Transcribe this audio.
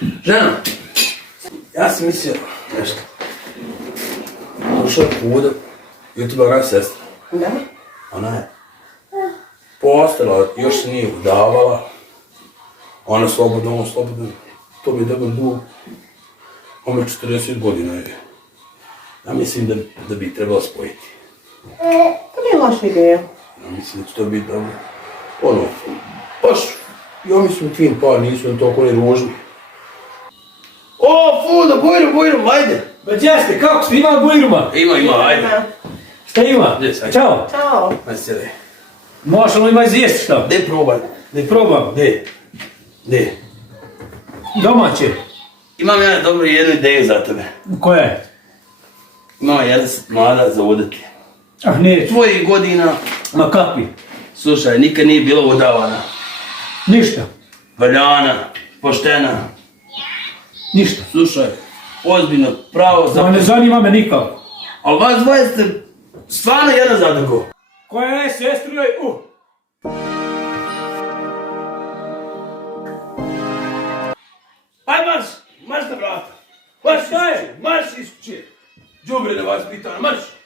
Žena, ja sam mislio nešto. Došla je kuda i od teba ona sestra. Da? Ona je postala, još se nije udavala. Ona slobodno, to mi je dobar dug. Ona 40 godina je. Ja mislim da bi ih trebalo spojiti. To nije loša ideja. Ja mislim da će to biti dobro. Ono, baš, ja mislim fin par, nisu na toliko ne ružni. O, Fudo, Bujrum, ajde! Pa Đaste, kako ste, ima Bujruma? Ima, ajde. Šta ima? Gdje si, ajde. Ćao. Ćao. Ajde, sjedaj. Možeš li ima izvijesti šta? Gdje probaj? Probam. Gdje? Domaće. Imam ja dobru jednu ideju za tebe. Koja je? Imam jedan mlada za udati. Ah, neću. Tvojih godina, Ma kakvi? slušaj, nikad nije bila udavana. Ništa. Valjana, poštena. Ništa. Slušaj, ozbiljno, pravo Ma ne za... zanima me nikako. Ali vas dvoje ste stvarno jedan za drugo. Koja je, sestru joj? Aj marš na vrata. Pa šta je? Marš iz kuće. Đubre da vas pitao, marš.